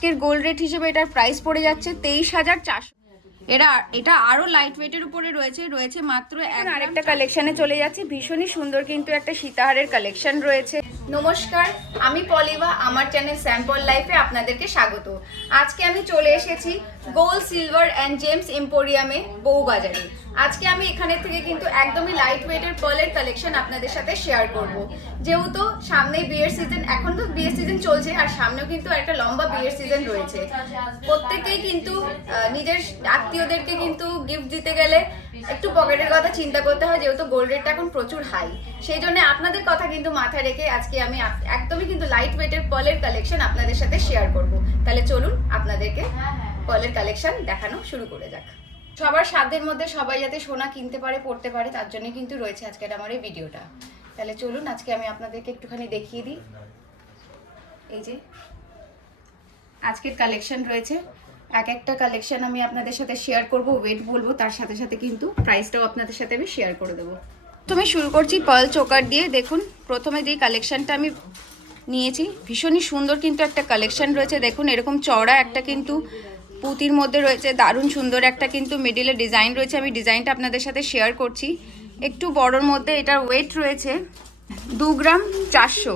আজকের gold rate হিসেবে এটার প্রাইস পড়ে যাচ্ছে 23,400। এটা আরো লাইট ওয়েটের উপরে রয়েছে মাত্র আরেকটা কালেকশনে চলে যাচ্ছে। ভীষণই সুন্দর কিন্তু একটা সীতাহারের কালেকশন রয়েছে। নমস্কার, আমি পলিভা, আমার চ্যানেল স্যাম্পল লাইফে আপনাদেরকে স্বাগত। আজকে আমি চলে এসেছি গোল্ড সিলভার অ্যান্ড জেমস এম্পোরিয়ামে বউবাজারে। আজকে আমি এখানে থেকে কিন্তু একদমই লাইট ওয়েটের পার্লের কালেকশন আপনাদের সাথে শেয়ার করব। যেহেতু সামনেই বিয়ের সিজন, এখন তো বিয়ের সিজন চলছে আর সামনেও কিন্তু একটা লম্বা বিয়ের সিজন রয়েছে। প্রত্যেকেই কিন্তু নিজের আত্মীয়দেরকে কিন্তু গিফট দিতে গেলে একটু পকেটের কথা চিন্তা করতে হয়, যেহেতু গোল্ড রেটটা এখন প্রচুর হাই। সেই জন্য আপনাদের কথা কিন্তু মাথায় রেখে আজকে আমি একদমই কিন্তু লাইট ওয়েটের পার্লের কালেকশন আপনাদের সাথে শেয়ার করব। তাহলে চলুন আপনাদেরকে পার্লের কালেকশন দেখানো শুরু করে যাক। সবার সাধ্যের মধ্যে সবাই যাতে সোনা কিনতে পারে, পড়তে পারে, তার জন্য কিন্তু রয়েছে আজকের আমার এই ভিডিওটা। তাহলে চলুন আজকে আমি আপনাদেরকে একটুখানি দেখিয়ে দিই। এই যে আজকের কালেকশন রয়েছে, এক একটা কালেকশন আমি আপনাদের সাথে শেয়ার করব, ওয়েট বলবো, তার সাথে সাথে কিন্তু প্রাইসটাও আপনাদের সাথে আমি শেয়ার করে দেবো। প্রথমে শুরু করছি পার্ল চোকার দিয়ে। দেখুন প্রথমে যে কালেকশনটা আমি নিয়েছি, ভীষণই সুন্দর কিন্তু একটা কালেকশন রয়েছে। দেখুন এরকম চওড়া একটা কিন্তু পুঁতির মধ্যে রয়েছে, দারুণ সুন্দর একটা কিন্তু মিডিলে ডিজাইন রয়েছে। আমি ডিজাইনটা আপনাদের সাথে শেয়ার করছি। একটু বড়োর মধ্যে এটার ওয়েট রয়েছে 2 গ্রাম 400।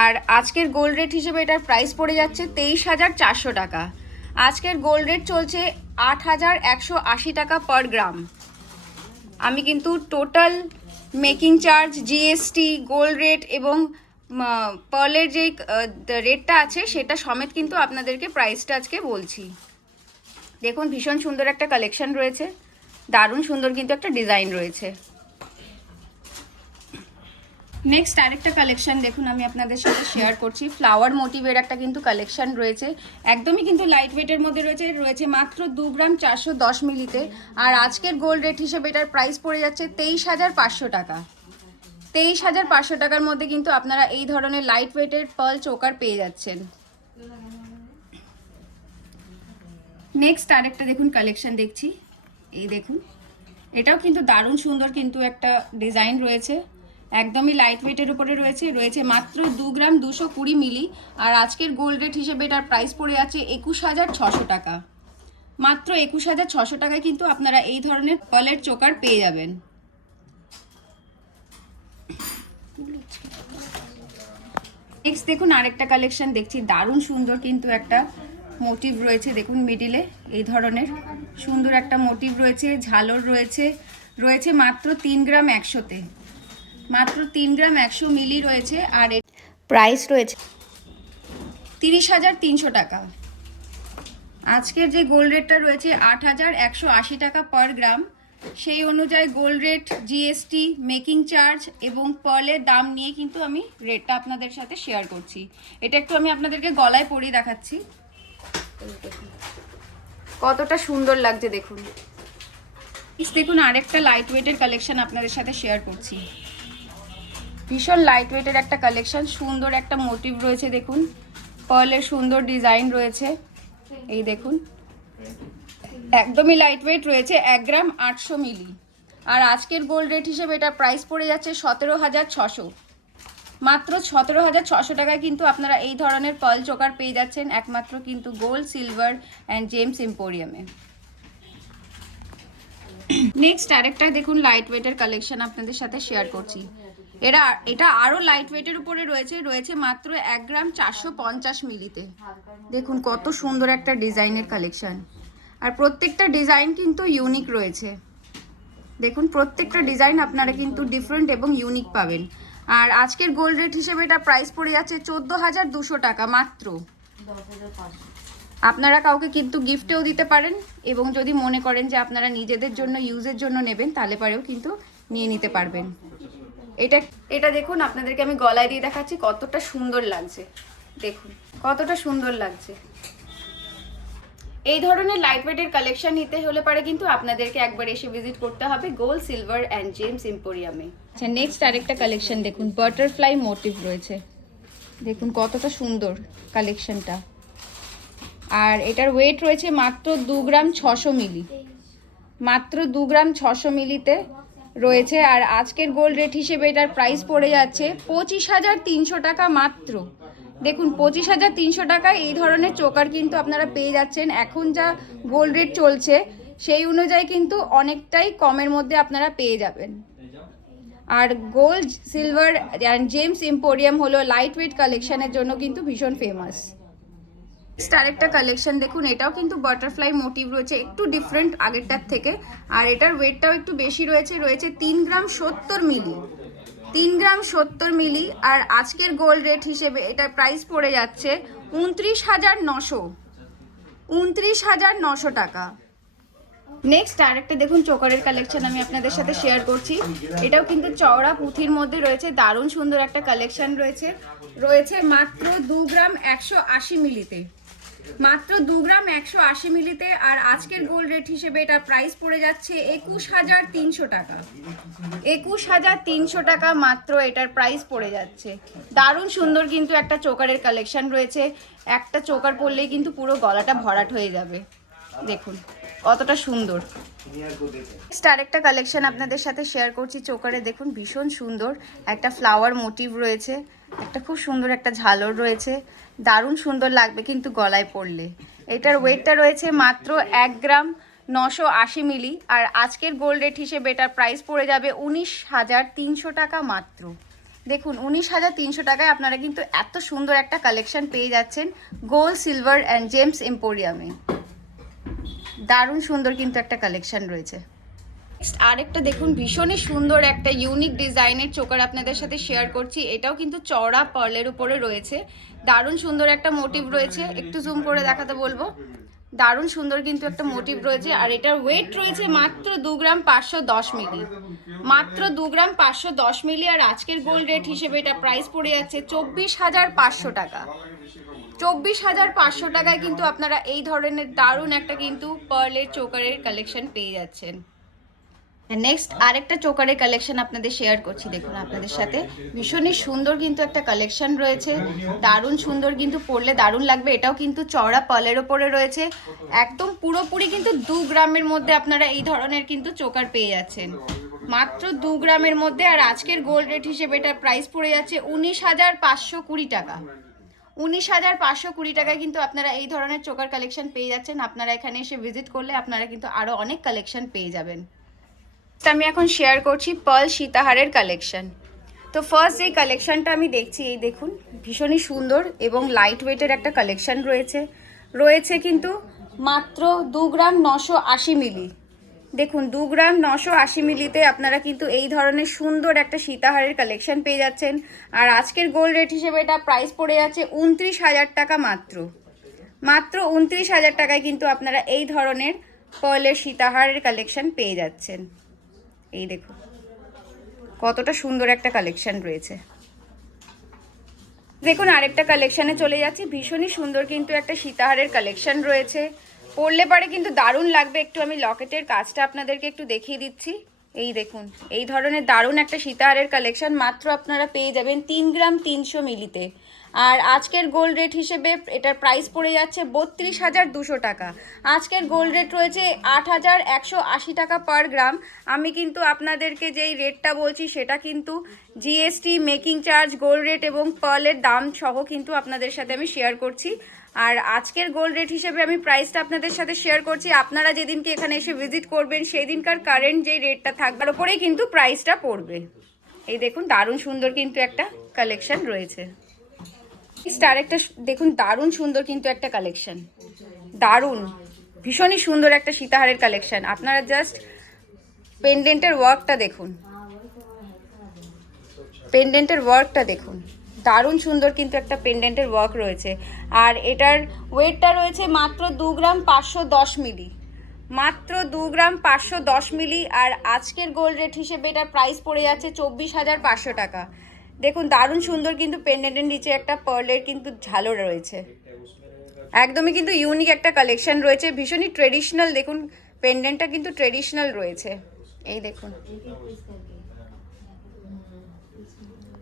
আর আজকের গোল্ড রেট হিসেবে এটার প্রাইস পড়ে যাচ্ছে 23,400 টাকা। আজকের গোল্ড রেট চলছে 8,180 টাকা পার গ্রাম। আমি কিন্তু total making charge, GST, gold rate এবং পার্লের যে রেটটা আছে সেটা সমেত কিন্তু আপনাদেরকে প্রাইসটা আজকে বলছি। দেখুন ভীষণ সুন্দর একটা কালেকশন রয়েছে, দারুণ সুন্দর কিন্তু একটা ডিজাইন রয়েছে। নেক্সট আরেকটা কালেকশন দেখুন আমি আপনাদের সাথে শেয়ার করছি। ফ্লাওয়ার মোটিভের একটা কিন্তু কালেকশন রয়েছে, একদমই কিন্তু লাইট ওয়েটের মধ্যে রয়েছে মাত্র 2 গ্রাম 410 মিলিতে। আর আজকের গোল্ড রেট হিসেবে এটার প্রাইস পড়ে যাচ্ছে 23,500 টাকা। 23,500 টাকার মধ্যে কিন্তু আপনারা এই ধরনের লাইট ওয়েটের পার্ল চোকার পেয়ে যাচ্ছেন। নেক্সট আরেকটা দেখুন কালেকশন দেখছি, এই দেখুন এটাও কিন্তু দারুণ সুন্দর কিন্তু একটা ডিজাইন রয়েছে, একদমই লাইট ওয়েটের উপরে রয়েছে মাত্র 2 গ্রাম 220 মিলি। আর আজকের গোল্ড রেট হিসেবে এটার প্রাইস পড়ে আছে 21,600 টাকা। মাত্র 21,600 টাকায় কিন্তু আপনারা এই ধরনের পার্লের চোকার পেয়ে যাবেন। নেক্সট দেখুন আরেকটা কালেকশন দেখছি, দারুণ সুন্দর কিন্তু একটা মোটিভ রয়েছে। দেখুন মিডিলে এই ধরনের সুন্দর একটা মোটিভ রয়েছে, ঝালর রয়েছে মাত্র 3 গ্রাম 100-তে, মাত্র 3 গ্রাম 100 মিলি রয়েছে। আর প্রাইস রয়েছে 30,300 টাকা। আজকের যে গোল্ড রেটটা রয়েছে 8,180 টাকা পার গ্রাম, সেই অনুযায়ী gold rate, GST, making charge এবং পার্লের দাম নিয়ে কিন্তু আমি রেটটা আপনাদের সাথে শেয়ার করছি। এটা একটু আমি আপনাদেরকে গলায় পরিয়ে দেখাচ্ছি, কতটা সুন্দর লাগছে দেখুন। দেখুন আরেকটা লাইট ওয়েটের কালেকশন আপনাদের সাথে শেয়ার করছি, ভীষণ লাইট ওয়েটের একটা কালেকশন, সুন্দর একটা মোটিভ রয়েছে। দেখুন পার্লের সুন্দর ডিজাইন রয়েছে, এই দেখুন একদমই লাইট ওয়েট রয়েছে 1 গ্রাম 800 মিলি। আর আজকের গোল্ড রেট হিসেবে এটা প্রাইস পড়ে যাচ্ছে 17,600। মাত্র 17,600 টাকায় কিন্তু আপনারা এই ধরনের পার্ল চোকার পেয়ে যাচ্ছেন একমাত্র কিন্তু গোল্ড সিলভার অ্যান্ড জেমস এম্পোরিয়ামে। নেক্সট আরেকটা দেখুন লাইট ওয়েটের কালেকশন আপনাদের সাথে শেয়ার করছি। এটা আরো লাইট ওয়েটের উপরে রয়েছে মাত্র 1 গ্রাম 450 মিলিতে। দেখুন কত সুন্দর একটা ডিজাইনের কালেকশন, আর প্রত্যেকটা ডিজাইন কিন্তু ইউনিক রয়েছে। দেখুন প্রত্যেকটা ডিজাইন আপনারা কিন্তু ডিফারেন্ট এবং ইউনিক পাবেন। আর আজকের গোল্ড রেট হিসেবে এটা প্রাইস পড়ে যাচ্ছে 14,200 টাকা মাত্র। আপনারা কাউকে কিন্তু গিফটেও দিতে পারেন, এবং যদি মনে করেন যে আপনারা নিজেদের জন্য ইউজের জন্য নেবেন তাহলে পরেও কিন্তু নিয়ে নিতে পারবেন। এটা দেখুন আপনাদেরকে আমি গলায় দিয়ে দেখাচ্ছি, কতটা সুন্দর লাগছে। দেখুন কতটা সুন্দর লাগছে। এই ধরনের লাইট ওয়েটের কালেকশন নিতে হলে পারে কিন্তু আপনাদেরকে একবার এসে ভিজিট করতে হবে গোল্ড সিলভার অ্যান্ড জেমস এম্পোরিয়ামে। আচ্ছা নেক্সট আরেকটা কালেকশন দেখুন, বাটারফ্লাই মোটিভ রয়েছে। দেখুন কতটা সুন্দর কালেকশনটা। আর এটার ওয়েট রয়েছে মাত্র 2 গ্রাম 600 মিলি, মাত্র 2 গ্রাম 600 মিলিতে রয়েছে। আর আজকের গোল্ড রেট হিসেবে এটার প্রাইস পড়ে যাচ্ছে 25,300 টাকা মাত্র। দেখুন 25,300 টাকায় এই ধরনের চোকার কিন্তু আপনারা পেয়ে যাচ্ছেন। এখন যা গোল্ড রেট চলছে সেই অনুযায়ী কিন্তু অনেকটাই কমের মধ্যে আপনারা পেয়ে যাবেন। আর gold, silver and gems emporium হলো লাইট ওয়েট কালেকশনের জন্য কিন্তু ভীষণ ফেমাস। আরেকটা কালেকশন দেখুন, এটাও কিন্তু বাটারফ্লাই মোটিভ রয়েছে, একটু ডিফারেন্ট আগেরটার থেকে। আর এটার ওয়েটটাও একটু বেশি রয়েছে, 3 গ্রাম 70 মিলি, 3 গ্রাম 70 মিলি। আর আজকের গোল্ড রেট হিসেবে এটার প্রাইস পড়ে যাচ্ছে 29,900 টাকা। নেক্সট আরেকটা দেখুন চোকারের কালেকশন আমি আপনাদের সাথে শেয়ার করছি। এটাও কিন্তু চওড়া পুঁথির মধ্যে রয়েছে, দারুণ সুন্দর একটা কালেকশন রয়েছে মাত্র 2 গ্রাম 180 মিলিতে, মাত্র 2 গ্রাম 180 মিলিতে। আর আজকের গোল্ড রেট হিসেবে এটার প্রাইস পড়ে যাচ্ছে 21,300 টাকা, 21,300 টাকা মাত্র এটার প্রাইস পড়ে যাচ্ছে। দারুণ সুন্দর কিন্তু একটা চোকারের কালেকশন রয়েছে, একটা চোকার পরলেই কিন্তু পুরো গলাটা ভরাট হয়ে যাবে। দেখুন কতটা সুন্দর। আরেকটা কালেকশন আপনাদের সাথে শেয়ার করছি চোকারে। দেখুন ভীষণ সুন্দর একটা ফ্লাওয়ার মোটিভ রয়েছে, একটা খুব সুন্দর একটা ঝালর রয়েছে, দারুণ সুন্দর লাগবে কিন্তু গলায় পরলে। এটার ওয়েটটা রয়েছে মাত্র 1 গ্রাম 980 মিলি। আর আজকের গোল্ড রেট হিসেবে এটার প্রাইস পড়ে যাবে 19,300 টাকা মাত্র। দেখুন 19,300 টাকায় আপনারা কিন্তু এত সুন্দর একটা কালেকশন পেয়ে যাচ্ছেন গোল্ড, সিলভার অ্যান্ড জেমস এম্পোরিয়ামে। দারুণ সুন্দর কিন্তু একটা কালেকশন রয়েছে। আরেকটা দেখুন ভীষণই সুন্দর একটা ইউনিক ডিজাইনের চোকার আপনাদের সাথে শেয়ার করছি। এটাও কিন্তু চওড়া পার্লের উপরে রয়েছে, দারুণ সুন্দর একটা মোটিভ রয়েছে, একটু জুম করে দেখাতে বলবো। দারুণ সুন্দর কিন্তু একটা মোটিভ রয়েছে। আর এটার ওয়েট রয়েছে মাত্র 2 গ্রাম 510 মিলি, মাত্র 2 গ্রাম 510 মিলি। আর আজকের গোল্ড রেট হিসেবে এটা প্রাইস পড়ে যাচ্ছে 24,500 টাকা, 24,500 টাকায় কিন্তু আপনারা এই ধরনের দারুণ একটা কিন্তু পার্লের চোকারের কালেকশন পেয়ে যাচ্ছেন। নেক্সট আরেকটা চোকারের কালেকশন আপনাদের শেয়ার করছি। দেখুন আপনাদের সাথে ভীষণই সুন্দর কিন্তু একটা কালেকশন রয়েছে, দারুণ সুন্দর কিন্তু পরলে দারুণ লাগবে। এটাও কিন্তু চওড়া পার্লের ওপরে রয়েছে, একদম পুরোপুরি কিন্তু 2 গ্রামের মধ্যে আপনারা এই ধরনের কিন্তু চোকার পেয়ে যাচ্ছেন, মাত্র 2 গ্রামের মধ্যে। আর আজকের গোল্ড রেট হিসেবে এটার প্রাইস পড়ে যাচ্ছে 19,520 টাকা, 19,520 টাকায় কিন্তু আপনারা এই ধরনের চোকার কালেকশন পেয়ে যাচ্ছেন। আপনারা এখানে এসে ভিজিট করলে আপনারা কিন্তু আরও অনেক কালেকশন পেয়ে যাবেন। আমি এখন শেয়ার করছি পার্ল সীতাহারের কালেকশন। তো ফার্স্ট যে কালেকশনটা আমি দেখছি, এই দেখুন ভীষণই সুন্দর এবং লাইট ওয়েটের একটা কালেকশন রয়েছে কিন্তু মাত্র 2 গ্রাম 980 মিলি। দেখুন 2 গ্রাম 980 মিলিতে আপনারা কিন্তু এই ধরনের সুন্দর একটা সীতাহারের কালেকশন পেয়ে যাচ্ছেন। আর আজকের গোল্ড রেট হিসেবে এটা প্রাইস পড়ে যাচ্ছে 29,000 টাকা মাত্র, মাত্র 29,000 টাকায় কিন্তু আপনারা এই ধরনের পার্লের সীতাহারের কালেকশন পেয়ে যাচ্ছেন। এই দেখুন কতটা সুন্দর একটা কালেকশন রয়েছে। দেখুন আরেকটা কালেকশানে চলে যাচ্ছি, ভীষণই সুন্দর কিন্তু একটা সীতাহারের কালেকশন রয়েছে, পরলে পরে কিন্তু দারুণ লাগবে। একটু আমি লকেটের কাজটা আপনাদেরকে একটু দেখিয়ে দিচ্ছি। এই দেখুন এই ধরনের দারুণ একটা সীতাহারের কালেকশন মাত্র আপনারা পেয়ে যাবেন 3 গ্রাম 300 মিলিতে। আর আজকের গোল্ড রেট হিসেবে এটার প্রাইস পড়ে যাচ্ছে 32,200 টাকা। আজকের গোল্ড রেট রয়েছে 8,180 টাকা পার গ্রাম। আমি কিন্তু আপনাদেরকে যেই রেটটা বলছি সেটা কিন্তু GST, making charge, gold rate এবং পার্লের দাম সহ কিন্তু আপনাদের সাথে আমি শেয়ার করছি। আর আজকের গোল্ড রেট হিসেবে আমি প্রাইসটা আপনাদের সাথে শেয়ার করছি। আপনারা যেদিনকে এখানে এসে ভিজিট করবেন সেই দিনকার কারেন্ট যেই রেটটা থাকবে তার উপরেই কিন্তু প্রাইসটা পড়বে। এই দেখুন দারুণ সুন্দর কিন্তু একটা কালেকশন রয়েছে। আরেকটা দেখুন দারুণ সুন্দর কিন্তু একটা কালেকশন, দারুণ ভীষণই সুন্দর একটা সীতাহারের কালেকশন। আপনারা জাস্ট পেন্ডেন্টের ওয়ার্কটা দেখুন, পেন্ডেন্টের ওয়ার্কটা দেখুন, দারুণ সুন্দর কিন্তু একটা পেন্ডেন্টের ওয়ার্ক রয়েছে। আর এটার ওয়েটটা রয়েছে মাত্র 2 গ্রাম 510 মিলি, মাত্র 2 গ্রাম 510 মিলি। আর আজকের গোল্ড রেট হিসেবে এটার প্রাইস পড়ে যাচ্ছে 24,500 টাকা। দেখুন দারুণ সুন্দর কিন্তু পেন্ডেন্টের নিচে একটা পার্লের কিন্তু ঝালর রয়েছে, একদমই কিন্তু ইউনিক একটা কালেকশন রয়েছে, ভীষণই ট্রেডিশনাল। দেখুন পেন্ডেন্টটা কিন্তু ট্রেডিশনাল রয়েছে। এই দেখুন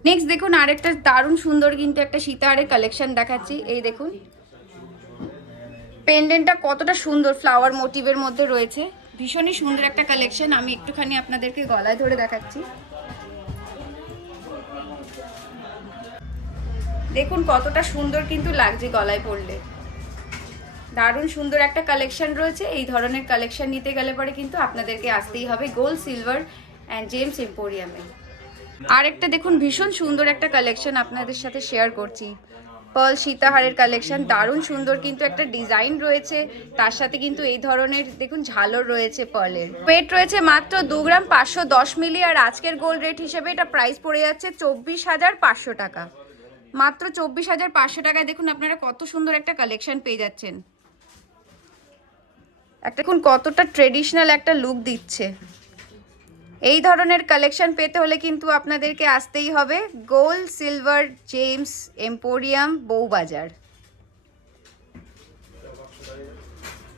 নেক্সট দেখুন আরেকটা দারুণ সুন্দর কিন্তু একটা সীতাহারের কালেকশন দেখাচ্ছি। এই দেখুন পেন্ডেন্টটা কতটা সুন্দর ফ্লাওয়ার মোটিভের মধ্যে রয়েছে, ভীষণই সুন্দর একটা কালেকশন। আমি একটুখানি আপনাদেরকে গলায় ধরে দেখাচ্ছি। দেখুন কতটা সুন্দর কিন্তু লাগছে গলায় পরলে। দারুণ সুন্দর একটা কালেকশন রয়েছে। এই ধরনের কালেকশন নিতে গেলে পরে কিন্তু আপনাদেরকে আসতেই হবে গোল্ড সিলভার অ্যান্ড জেমস এম্পোরিয়ামে। আরেকটা দেখুন ভীষণ সুন্দর একটা কালেকশন আপনাদের সাথে শেয়ার করছি। পার্ল সীতাহারের কালেকশন, দারুণ সুন্দর কিন্তু একটা ডিজাইন রয়েছে। তার সাথে কিন্তু এই ধরনের দেখুন ঝালর রয়েছে পার্লের। ওয়েট রয়েছে মাত্র 2 গ্রাম 510 মিলি। আর আজকের গোল্ড রেট হিসেবে এটা প্রাইস পড়ে যাচ্ছে 24,500 টাকা। মাত্র 24,500 টাকায় দেখুন আপনারা কত সুন্দর একটা কালেকশন পেয়ে যাচ্ছেন। একটা দেখুন কতটা ট্রেডিশনাল একটা লুক দিচ্ছে। এই ধরনের কালেকশন পেতে হলে কিন্তু আপনাদেরকে আসতেই হবে gold silver James emporium Bowbazar.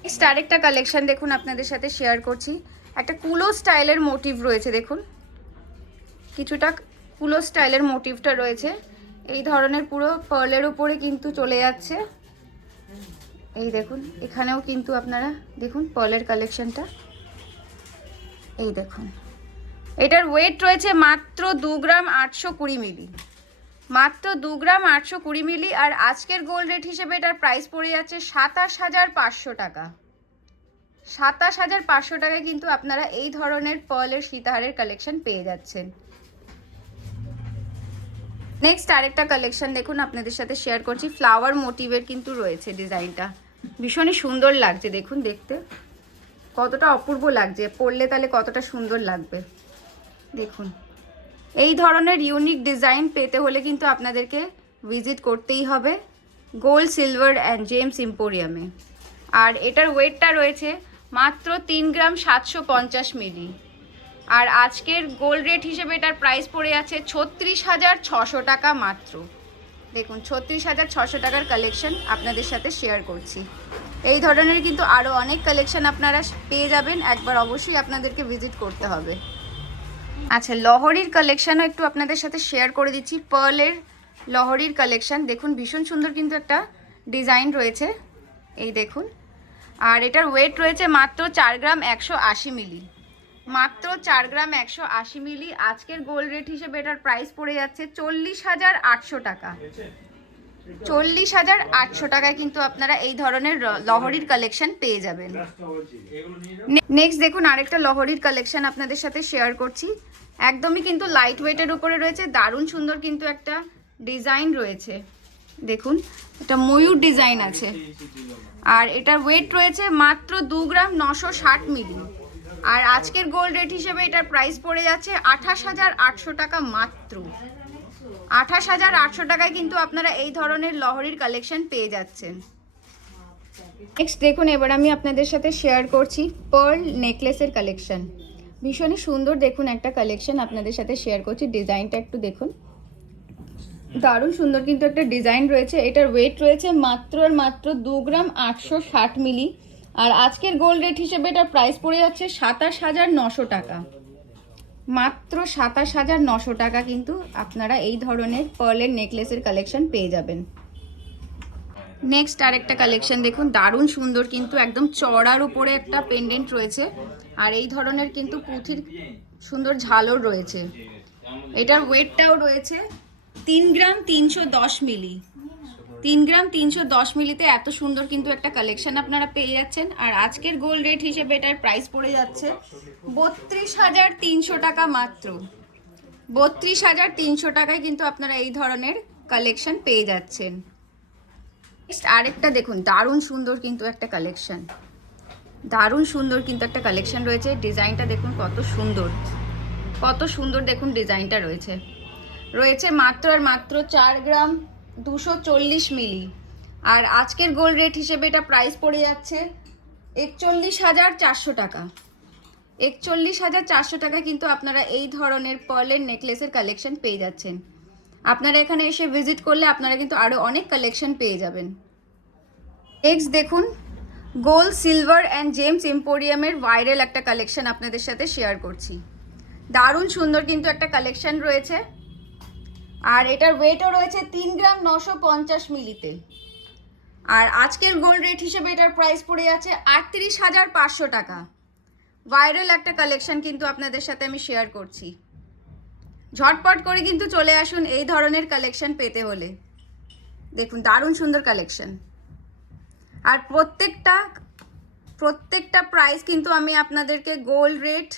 Next আরেকটা কালেকশন দেখুন আপনাদের সাথে শেয়ার করছি। একটা কুলো স্টাইলের মোটিভ রয়েছে, দেখুন কিছুটা কুলো স্টাইলের মোটিভটা রয়েছে। এই ধরনের পুরো পার্লের উপরে কিন্তু চলে যাচ্ছে। এই দেখুন এখানেও কিন্তু আপনারা দেখুন পার্লের কালেকশনটা, এই দেখুন এটার ওয়েট রয়েছে মাত্র 2 গ্রাম 820 মিলি। মাত্র 2 গ্রাম 820 মিলি। আর আজকের গোল্ড রেট হিসেবে এটার প্রাইস পড়ে যাচ্ছে 27,500 টাকা। 27,500 টাকায় কিন্তু আপনারা এই ধরনের পার্লের সীতাহারের কালেকশন পেয়ে যাচ্ছেন। নেক্সট আরেকটা কালেকশন দেখুন আপনাদের সাথে শেয়ার করছি। ফ্লাওয়ার মোটিভের কিন্তু রয়েছে ডিজাইনটা, ভীষণই সুন্দর লাগছে। দেখুন দেখতে কতটা অপূর্ব লাগছে, পরলে তাহলে কতটা সুন্দর লাগবে। দেখুন এই ধরনের ইউনিক ডিজাইন পেতে হলে কিন্তু আপনাদেরকে ভিজিট করতেই হবে গোল্ড সিলভার অ্যান্ড জেমস এম্পোরিয়ামে। আর এটার ওয়েটটা রয়েছে মাত্র 3 গ্রাম 750 মিলি। আর আজকের গোল্ড রেট হিসেবে এটার প্রাইস পড়ে যাচ্ছে 36,600 টাকা মাত্র। দেখুন 36,600 টাকার কালেকশন আপনাদের সাথে শেয়ার করছি। এই ধরনের কিন্তু আরও অনেক কালেকশন আপনারা পেয়ে যাবেন, একবার অবশ্যই আপনাদেরকে ভিজিট করতে হবে। আচ্ছা লহরির কালেকশনও একটু আপনাদের সাথে শেয়ার করে দিচ্ছি। পার্লের লহরির কালেকশন দেখুন ভীষণ সুন্দর কিন্তু একটা ডিজাইন রয়েছে, এই দেখুন। আর এটার ওয়েট রয়েছে মাত্র 4 গ্রাম 180 মিলি। মাত্র 4 গ্রাম 180 মিলি। আজকের গোল্ড রেট হিসেবে এটার প্রাইস পড়ে যাচ্ছে 40,800 টাকা। 40,800 টাকায় কিন্তু আপনারা এই ধরনের লহরির কালেকশন পেয়ে যাবেন। নেক্সট দেখুন আরেকটা লহরির কালেকশন আপনাদের সাথে শেয়ার করছি। একদমই কিন্তু লাইট ওয়েটের উপরে রয়েছে, দারুণ সুন্দর কিন্তু একটা ডিজাইন রয়েছে। দেখুন এটা ময়ূর ডিজাইন আছে। আর এটার ওয়েট রয়েছে মাত্র 2 গ্রাম 960 মিলি। আর আজকের গোল্ড রেট হিসেবে এটার প্রাইস পড়ে যাচ্ছে 28,800 টাকা মাত্র। 28,800 টাকায় কিন্তু আপনারা এই ধরনের লহরির কালেকশন পেয়ে যাচ্ছেন। নেক্সট দেখুন এবার আমি আপনাদের সাথে শেয়ার করছি পার্ল নেকলেসের কালেকশন। ভীষণই সুন্দর দেখুন একটা কালেকশন আপনাদের সাথে শেয়ার করছি। ডিজাইনটা একটু দেখুন, দারুণ সুন্দর কিন্তু একটা ডিজাইন রয়েছে। এটার ওয়েট রয়েছে মাত্র আর মাত্র 2 গ্রাম 860 মিলি। আর আজকের গোল্ড রেট হিসেবে এটার প্রাইস পড়ে যাচ্ছে 27,900 টাকা। মাত্র 27,900 টাকা কিন্তু আপনারা এই ধরনের পার্লের নেকলেসের কালেকশন পেয়ে যাবেন। নেক্সট আরেকটা কালেকশন দেখুন, দারুণ সুন্দর কিন্তু একদম চড়ার উপরে একটা পেন্ডেন্ট রয়েছে। আর এই ধরনের কিন্তু পুঁথির সুন্দর ঝালর রয়েছে। এটার ওয়েটটাও রয়েছে 3 গ্রাম 310 মিলি। 3 গ্রাম 310 মিলিতে এত সুন্দর কিন্তু একটা কালেকশন আপনারা পেয়ে যাচ্ছেন। আর আজকের গোল্ড রেট হিসেবে এটার প্রাইস পড়ে যাচ্ছে 32,300 টাকা মাত্র। 32,300 টাকায় কিন্তু আপনারা এই ধরনের কালেকশন পেয়ে যাচ্ছেন। নেক্সট আরেকটা দেখুন, দারুণ সুন্দর কিন্তু একটা কালেকশন, দারুণ সুন্দর কিন্তু একটা কালেকশন রয়েছে। ডিজাইনটা দেখুন কত সুন্দর, কত সুন্দর দেখুন ডিজাইনটা রয়েছে মাত্র আর মাত্র 4 গ্রাম 240 মিলি। আর আজকের গোল্ড রেট হিসেবে এটা প্রাইস পড়ে যাচ্ছে 41,400 টাকা। 41,400 টাকা কিন্তু আপনারা এই ধরনের পার্লের নেকলেসের কালেকশন পেয়ে যাচ্ছেন। আপনারা এখানে এসে ভিজিট করলে আপনারা কিন্তু আরও অনেক কালেকশন পেয়ে যাবেন। নেক্সট দেখুন গোল্ড সিলভার অ্যান্ড জেমস এম্পোরিয়ামের ভাইরাল একটা কালেকশন আপনাদের সাথে শেয়ার করছি। দারুণ সুন্দর কিন্তু একটা কালেকশন রয়েছে। আর এটার ওয়েটও রয়েছে 3 গ্রাম 950 মিলিতে। আর আজকের গোল্ড রেট হিসেবে এটার প্রাইস পড়ে যাচ্ছে 38,500 টাকা। ভাইরাল একটা কালেকশন কিন্তু আপনাদের সাথে আমি শেয়ার করছি। ঝটপট করে কিন্তু চলে আসুন এই ধরনের কালেকশন পেতে হলে। দেখুন দারুণ সুন্দর কালেকশন। আর প্রত্যেকটা প্রাইস কিন্তু আমি আপনাদেরকে gold rate,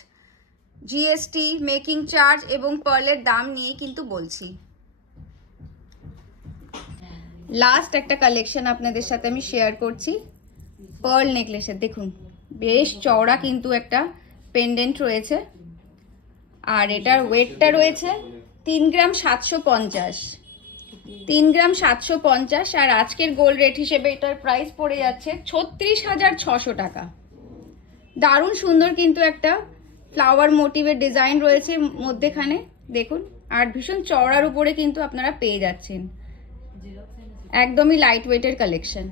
GST, making charge এবং পার্লের দাম নিয়ে কিন্তু বলছি। লাস্ট একটা কালেকশন আপনাদের সাথে আমি শেয়ার করছি পার্ল নেকলেসের। দেখুন বেশ চওড়া কিন্তু একটা পেন্ডেন্ট রয়েছে, আর এটার ওয়েটটা রয়েছে 3 গ্রাম 750, 3 গ্রাম 750। আর আজকের গোল্ড রেট হিসেবে এটার প্রাইস পড়ে যাচ্ছে 36,600 টাকা। দারুণ সুন্দর কিন্তু একটা ফ্লাওয়ার মোটিভের ডিজাইন রয়েছে মধ্যেখানে দেখুন, আর ভীষণ চওড়ার উপরে কিন্তু আপনারা পেয়ে যাচ্ছেন। একদমই লাইট ওয়েটের কালেকশন।